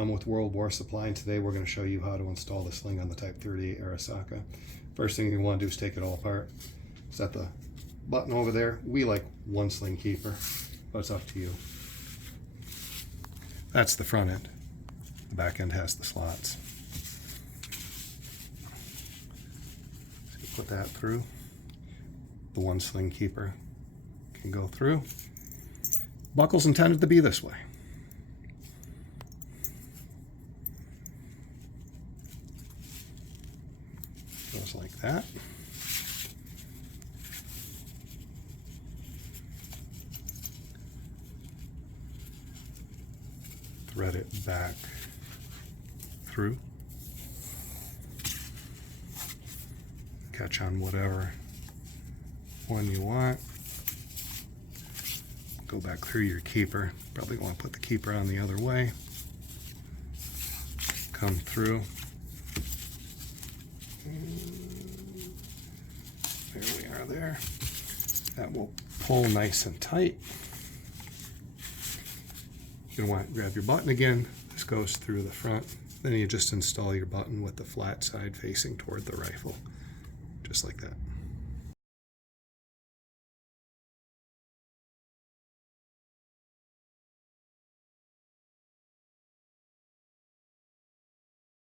I'm with World War Supply, and today we're going to show you how to install the sling on the Type 38 Arisaka. First thing you want to do is take it all apart. Set the button over there. We like one sling keeper, but it's up to you. That's the front end. The back end has the slots. So you put that through. The one sling keeper can go through. Buckle's intended to be this way. Goes like that. Thread it back through. Catch on whatever one you want. Go back through your keeper. Probably want to put the keeper on the other way. Come through. There we are there. That will pull nice and tight. You're going to want to grab your button again. This goes through the front. Then you just install your button with the flat side facing toward the rifle. Just like that.